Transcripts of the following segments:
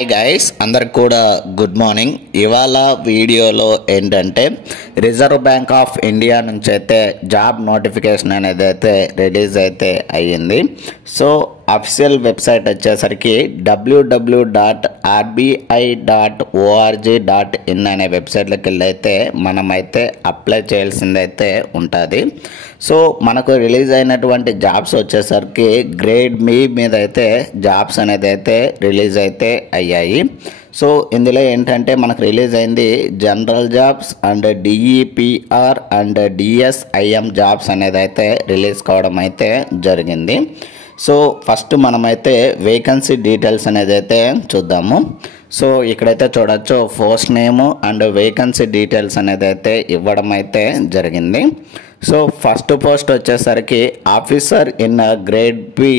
Hey guys, అందరికి కూడా good morning. ఇవాళ వీడియోలో ఏంటంటే రిజర్వ్ బ్యాంక్ ఆఫ్ ఇండియా నుంచి అయితే జాబ్ నోటిఫికేషన్ అనేది అయితే రిలీజ్ అయితే అయ్యింది. సో అఫీషియల్ వెబ్సైట్ వచ్చేసరికి www.rbi.org.in అనే వెబ్సైట్లోకి వెళ్ళి అయితే మనమైతే అప్లై చేయాల్సిందైతే ఉంటుంది. సో మనకు రిలీజ్ అయినటువంటి జాబ్స్ వచ్చేసరికి గ్రేడ్ మీ మీద అయితే జాబ్స్ అనేది అయితే రిలీజ్ అయితే అయ్యాయి. సో ఇందులో ఏంటంటే మనకు రిలీజ్ అయింది general jobs and DEPR and DSIM jobs అనేది అయితే రిలీజ్ కావడం అయితే జరిగింది. సో ఫస్ట్ మనమైతే వేకెన్సీ డీటెయిల్స్ అనేది అయితే చూద్దాము. సో ఇక్కడైతే చూడొచ్చు post name and vacancy details అనేది అయితే ఇవ్వడం అయితే జరిగింది. సో ఫస్ట్ పోస్ట్ వచ్చేసరికి officer in grade B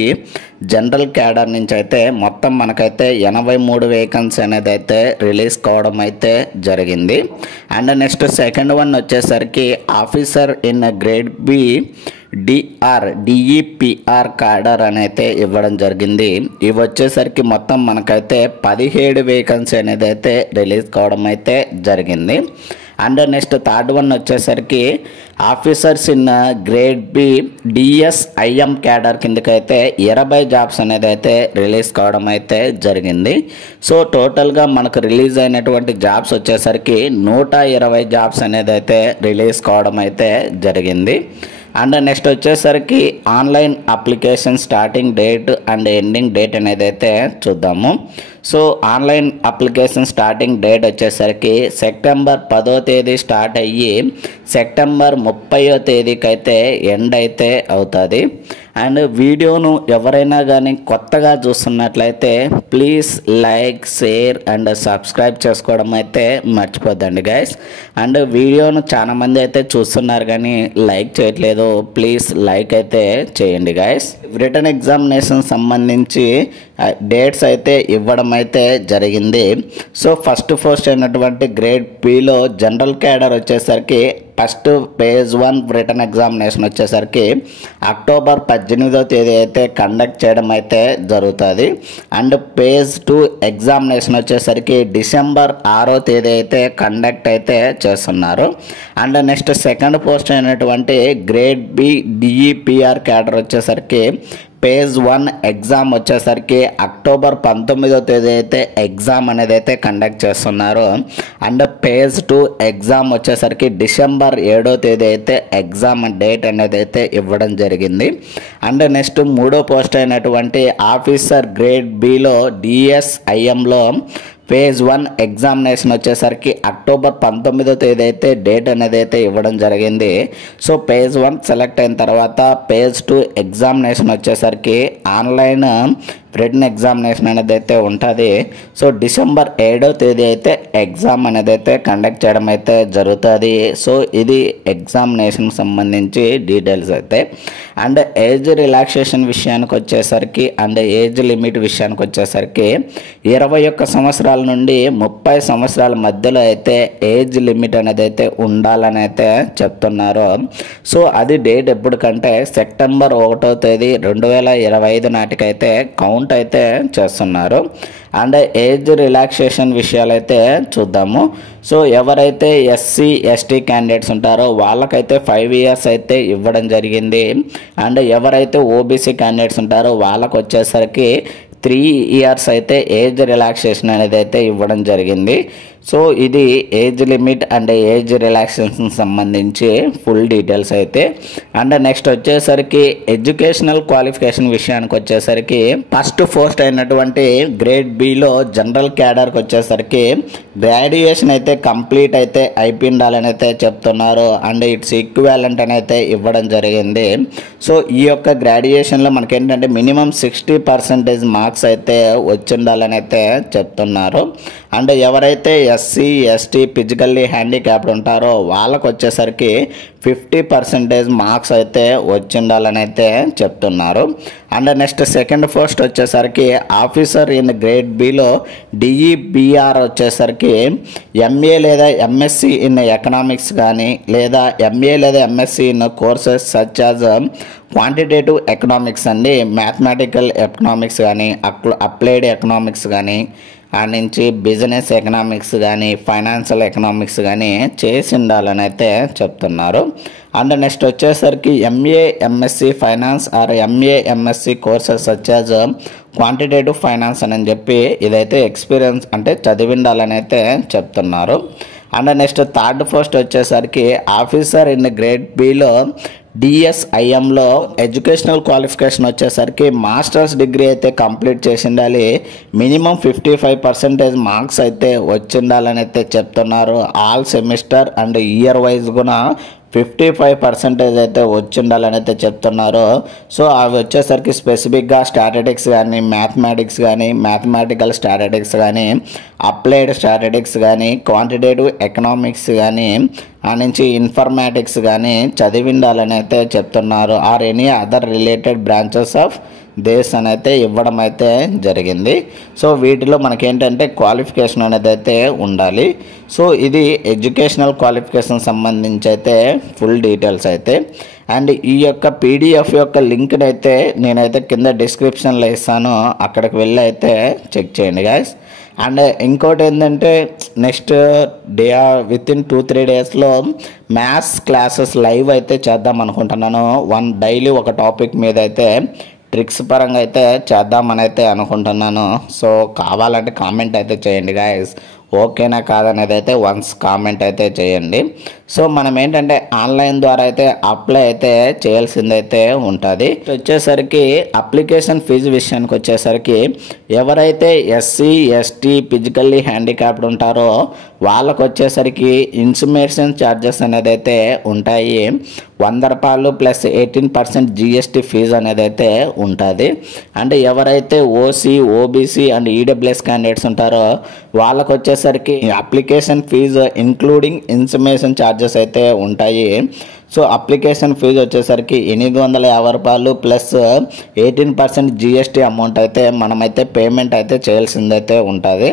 general cadre నుంచి అయితే మొత్తం మనకైతే 83 వేకెన్సీ అనేది అయితే రిలీజ్ కావడం అయితే జరిగింది. అండ్ నెక్స్ట్ సెకండ్ వన్ వచ్చేసరికి officer in grade B DEPR cadre అని అయితే ఇవ్వడం జరిగింది. ఇవి వచ్చేసరికి మొత్తం మనకైతే 17 వేకెన్సీ అనేది అయితే రిలీజ్ కావడం అయితే జరిగింది. అండ్ నెక్స్ట్ థర్డ్ వన్ వచ్చేసరికి officers in grade B DSIM cadre కిందకైతే 20 జాబ్స్ అనేది అయితే రిలీజ్ కావడం అయితే జరిగింది. సో టోటల్గా మనకు రిలీజ్ అయినటువంటి జాబ్స్ వచ్చేసరికి 120 జాబ్స్ అనేది అయితే రిలీజ్ కావడం అయితే జరిగింది. అండ్ నెక్స్ట్ వచ్చేసరికి online application starting date and ending date అనేది అయితే చూద్దాము. So online application starting date వచ్చేసరికి సెప్టెంబర్ 10వ తేదీ స్టార్ట్ అయ్యి సెప్టెంబర్ 30వ తేదీకి అయితే ఎండ్ అయితే అవుతుంది. అండ్ వీడియోను ఎవరైనా కానీ కొత్తగా చూస్తున్నట్లయితే please like, share and subscribe చేసుకోవడం అయితే మర్చిపోద్దండి గైస్. అండ్ వీడియోను చాలామంది అయితే చూస్తున్నారు కానీ లైక్ చేయట్లేదు, ప్లీజ్ లైక్ అయితే చేయండి గైస్. రిటర్న్ ఎగ్జామినేషన్ సంబంధించి డేట్స్ అయితే ఇవ్వడం అయితే జరిగింది. సో ఫస్ట్ పోస్ట్ అయినటువంటి గ్రేడ్ బిలో జనరల్ క్యాడర్ వచ్చేసరికి ఫస్ట్ పేజ్ 1 రిటర్న్ ఎగ్జామినేషన్ వచ్చేసరికి అక్టోబర్ 18వ తేదీ అయితే కండక్ట్ చేయడం అయితే జరుగుతుంది. అండ్ పేజ్ 2 ఎగ్జామినేషన్ వచ్చేసరికి డిసెంబర్ 6వ తేదీ అయితే కండక్ట్ అయితే చేస్తున్నారు. అండ్ నెక్స్ట్ సెకండ్ పోస్ట్ అయినటువంటి గ్రేడ్ బి డిఈపిఆర్ క్యాడర్ వచ్చేసరికి పేజ్ 1 ఎగ్జామ్ వచ్చేసరికి అక్టోబర్ 19వ తేదీ అయితే ఎగ్జామ్ అనేది అయితే కండక్ట్ చేస్తున్నారు. అండ్ పేజ్ 2 ఎగ్జామ్ వచ్చేసరికి డిసెంబర్ 7వ తేదీ అయితే ఎగ్జామ్ డేట్ అనేది అయితే ఇవ్వడం జరిగింది. అండ్ నెక్స్ట్ మూడో పోస్ట్ అయినటువంటి ఆఫీసర్ గ్రేడ్ బిలో డిఎస్ఐఎంలో పేజ్ 1 ఎగ్జామినేషన్ వచ్చేసరికి అక్టోబర్ 19వ తేదీ అయితే డేట్ అనేది అయితే ఇవ్వడం జరిగింది. సో పేజ్ 1 సెలెక్ట్ అయిన తర్వాత పేజ్ 2 ఎగ్జామినేషన్ వచ్చేసరికి ఆన్లైన్ రిటర్న్ ఎగ్జామినేషన్ అనేది అయితే ఉంటుంది. సో డిసెంబర్ 7వ తేదీ అయితే ఎగ్జామ్ అనేది అయితే కండక్ట్ చేయడం అయితే జరుగుతుంది. సో ఇది ఎగ్జామినేషన్ సంబంధించి డీటెయిల్స్ అయితే. అండ్ ఏజ్ రిలాక్సేషన్ విషయానికి వచ్చేసరికి అండ్ ఏజ్ లిమిట్ విషయానికి వచ్చేసరికి 21 సంవత్సరాల నుండి 30 సంవత్సరాల మధ్యలో అయితే ఏజ్ లిమిట్ అనేది అయితే ఉండాలని అయితే చెప్తున్నారు. సో అది డేట్ ఎప్పటికంటే సెప్టెంబర్ 1వ తేదీ 2025 నాటికైతే కౌంట్ అయితే చేస్తున్నారు. అండ్ ఏజ్ రిలాక్సేషన్ విషయాలు అయితే చూద్దాము. సో ఎవరైతే ఎస్సీ ఎస్టీ క్యాండిడేట్స్ ఉంటారో వాళ్ళకైతే 5 years అయితే ఇవ్వడం జరిగింది. అండ్ ఎవరైతే ఓబీసీ క్యాండిడేట్స్ ఉంటారో వాళ్ళకు వచ్చేసరికి 3 years అయితే ఏజ్ రిలాక్సేషన్ అనేది అయితే ఇవ్వడం జరిగింది. సో ఇది age limit and age relaxation సంబంధించి ఫుల్ డీటెయిల్స్ అయితే. అండ్ నెక్స్ట్ వచ్చేసరికి ఎడ్యుకేషనల్ క్వాలిఫికేషన్ విషయానికి వచ్చేసరికి ఫస్ట్ పోస్ట్ అయినటువంటి గ్రేడ్ బిలో జనరల్ క్యాడర్కి వచ్చేసరికి గ్రాడ్యుయేషన్ అయితే కంప్లీట్ అయితే అయిపోయి ఉండాలని అయితే చెప్తున్నారు. అండ్ ఇట్స్ ఈక్వాలెంట్ అని అయితే ఇవ్వడం జరిగింది. సో ఈ యొక్క గ్రాడ్యుయేషన్లో మనకేంటంటే మినిమం 60% మార్క్స్ అయితే వచ్చి ఉండాలని అయితే చెప్తున్నారు. అండ్ ఎవరైతే ఎస్సీ ఎస్టీ ఫిజికల్లీ హ్యాండిక్యాప్డ్ ఉంటారో వాళ్ళకు వచ్చేసరికి 50% మార్క్స్ అయితే వచ్చి ఉండాలని అయితే చెప్తున్నారు. అండ్ నెక్స్ట్ సెకండ్ పోస్ట్ వచ్చేసరికి ఆఫీసర్ ఇన్ గ్రేడ్ బిలో డిఈబిఆర్ వచ్చేసరికి ఎంఏ లేదా ఎంఎస్సి ఇన్ ఎకనామిక్స్ కానీ లేదా ఎంఏ లేదా MSc in courses such as quantitative economics అండి, మ్యాథమెటికల్ ఎకనామిక్స్ కానీ అప్లైడ్ ఎకనామిక్స్ కానీ ఆ నుంచి బిజినెస్ ఎకనామిక్స్ కానీ ఫైనాన్షియల్ ఎకనామిక్స్ కానీ చేసి ఉండాలని అయితే చెప్తున్నారు. అండ్ నెక్స్ట్ వచ్చేసరికి MA MSc finance or MA MSc courses వచ్చేజ్ క్వాంటిటేటివ్ ఫైనాన్స్ అని చెప్పి ఇదైతే ఎక్స్పీరియన్స్ అంటే చదివి ఉండాలని అయితే చెప్తున్నారు. అండ్ నెక్స్ట్ థర్డ్ పోస్ట్ వచ్చేసరికి ఆఫీసర్ ఇన్ గ్రేడ్ బిలో డిఎస్ఐఎంలో ఎడ్యుకేషనల్ క్వాలిఫికేషన్ వచ్చేసరికి మాస్టర్స్ డిగ్రీ అయితే కంప్లీట్ చేసి ఉండాలి. మినిమం 55% మార్క్స్ అయితే వచ్చి ఉండాలని అయితే చెప్తున్నారు. All semester and year wise కూడా 55% అయితే వచ్చి ఉండాలని అయితే చెప్తున్నారు. సో అవి వచ్చేసరికి స్పెసిఫిక్గా స్టాటిస్టిక్స్ కానీ మ్యాథమెటికల్ స్టాటిస్టిక్స్ కానీ అప్లైడ్ స్టాటిస్టిక్స్ కానీ క్వాంటిటేటివ్ ఎకనామిక్స్ కానీ ఆ నుంచి ఇన్ఫర్మాటిక్స్ కానీ చదివి ఉండాలని అయితే చెప్తున్నారు. Or any other related branches of these అని అయితే ఇవ్వడం అయితే జరిగింది. సో వీటిలో మనకేంటంటే క్వాలిఫికేషన్ అనేది అయితే ఉండాలి. సో ఇది ఎడ్యుకేషనల్ క్వాలిఫికేషన్ సంబంధించి అయితే ఫుల్ డీటెయిల్స్ అయితే. అండ్ ఈ యొక్క పీడిఎఫ్ యొక్క లింక్ని అయితే నేనైతే కింద డిస్క్రిప్షన్లో ఇస్తాను, అక్కడికి వెళ్ళి అయితే చెక్ చేయండి గాయస్. అండ్ ఇంకోటి ఏంటంటే నెక్స్ట్ డే వితిన్ 2-3 డేస్లో మ్యాథ్స్ క్లాసెస్ లైవ్ అయితే చేద్దాం అనుకుంటున్నాను. డైలీ ఒక టాపిక్ మీద అయితే ట్రిక్స్ పరంగా అయితే చేద్దామని అయితే అనుకుంటున్నాను. సో కావాలంటే కామెంట్ అయితే చేయండి గాయస్, ఓకేనా కాదనేది అయితే వన్స్ కామెంట్ అయితే చేయండి. సో మనం ఏంటంటే ఆన్లైన్ ద్వారా అయితే అప్లై అయితే చేయాల్సిందైతే ఉంటుంది. వచ్చేసరికి అప్లికేషన్ ఫీజు విషయానికి వచ్చేసరికి ఎవరైతే ఎస్సీ ఎస్టీ ఫిజికల్లీ హ్యాండిక్యాప్డ్ ఉంటారో వాళ్ళకు వచ్చేసరికి ఇన్స్టిమేషన్ ఛార్జెస్ అనేది అయితే ఉంటాయి. 100 రూపాయలు ప్లస్ 18% జిఎస్టీ ఫీజు అనేది అయితే ఉంటుంది. అంటే ఎవరైతే OC OBC and EWS candidates ఉంటారో వాళ్ళకు వచ్చేసరికి అప్లికేషన్ ఫీజు ఇంక్లూడింగ్ ఇన్స్టిమేషన్ ఛార్జెస్ అయితే ఉంటాయి. సో అప్లికేషన్ ఫీజు వచ్చేసరికి 850 రూపాయలు ప్లస్ 18% జిఎస్టీ అమౌంట్ అయితే మనమైతే పేమెంట్ అయితే చేయాల్సిందైతే ఉంటుంది.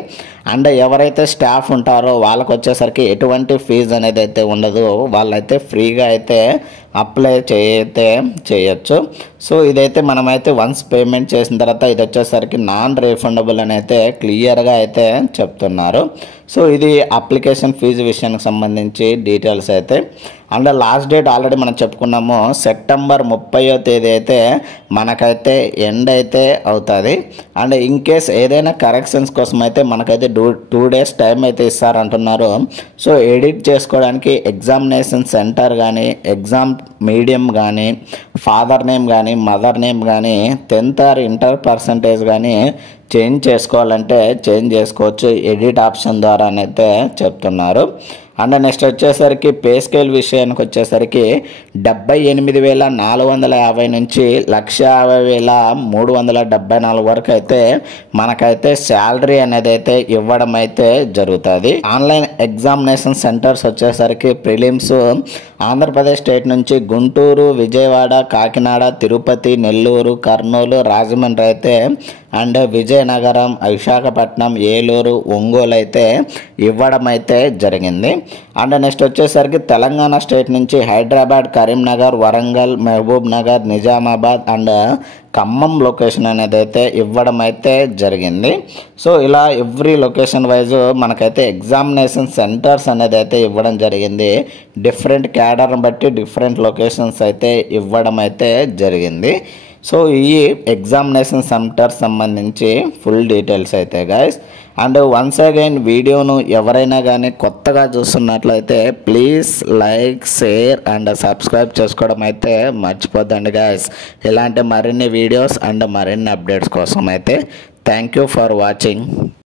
అండ్ ఎవరైతే స్టాఫ్ ఉంటారో వాళ్ళకు వచ్చేసరికి ఎటువంటి ఫీజు అనేది అయితే ఉండదు, వాళ్ళైతే ఫ్రీగా అయితే అప్లై చేయొచ్చు. సో ఇదైతే మనమైతే వన్స్ పేమెంట్ చేసిన తర్వాత ఇది వచ్చేసరికి నాన్ రీఫండబుల్ అని అయితే క్లియర్గా అయితే చెప్తున్నారు. సో ఇది అప్లికేషన్ ఫీజు విషయానికి సంబంధించి డీటెయిల్స్ అయితే. అండ్ లాస్ట్ డేట్ ఆల్రెడీ మనం చెప్పుకున్నాము, సెప్టెంబర్ 30వ తేదీ అయితే మనకైతే ఎండ్ అయితే అవుతుంది. అండ్ ఇన్ కేస్ ఏదైనా కరెక్షన్స్ కోసం అయితే మనకైతే 2 డేస్ టైం అయితే ఇస్తారంటున్నారు. సో ఎడిట్ చేసుకోవడానికి ఎగ్జామినేషన్ సెంటర్ కానీ ఎగ్జామ్ మీడియం కానీ ఫాదర్ నేమ్ కానీ మదర్ నేమ్ కానీ 10th or ఇంటర్ పర్సంటేజ్ కానీ చేంజ్ చేసుకోవాలంటే చేంజ్ చేసుకోవచ్చు ఎడిట్ ఆప్షన్ ద్వారా అయితే చెప్తున్నారు. అండ్ నెక్స్ట్ వచ్చేసరికి పే స్కేల్ విషయానికి వచ్చేసరికి 78,450 నుంచి 150,374 వరకు అయితే మనకైతే శాలరీ అనేది అయితే ఇవ్వడం అయితే జరుగుతుంది. ఆన్లైన్ ఎగ్జామినేషన్ సెంటర్స్ వచ్చేసరికి ప్రిలిమ్స్ ఆంధ్రప్రదేశ్ స్టేట్ నుంచి గుంటూరు, విజయవాడ, కాకినాడ, తిరుపతి, నెల్లూరు, కర్నూలు, రాజమండ్రి అయితే అండ్ విజయనగరం, విశాఖపట్నం, ఏలూరు, ఒంగోలు అయితే ఇవ్వడం అయితే జరిగింది. అండ్ నెక్స్ట్ వచ్చేసరికి తెలంగాణ స్టేట్ నుంచి హైదరాబాద్, కరీంనగర్, వరంగల్, మహబూబ్ నగర్, నిజామాబాద్ అండ్ ఖమ్మం లొకేషన్ అనేది అయితే ఇవ్వడం అయితే జరిగింది. సో ఇలా ఎవ్రీ లొకేషన్ వైజ్ మనకైతే ఎగ్జామినేషన్ సెంటర్స్ అనేది అయితే ఇవ్వడం జరిగింది. డిఫరెంట్ క్యాడర్ని బట్టి డిఫరెంట్ లొకేషన్స్ అయితే ఇవ్వడం అయితే జరిగింది. సో ఈ ఎగ్జామినేషన్ సెంటర్ సంబంధించి ఫుల్ డీటెయిల్స్ అయితే గైస్. అండ్ వన్స్ అగైన్ వీడియోను ఎవరైనా కానీ కొత్తగా చూస్తున్నట్లయితే please like, share and subscribe చేసుకోవడం అయితే మర్చిపోద్దండి గైస్. ఇలాంటి మరిన్ని వీడియోస్ అండ్ మరిన్ని అప్డేట్స్ కోసం అయితే థ్యాంక్ యూ ఫర్ వాచింగ్.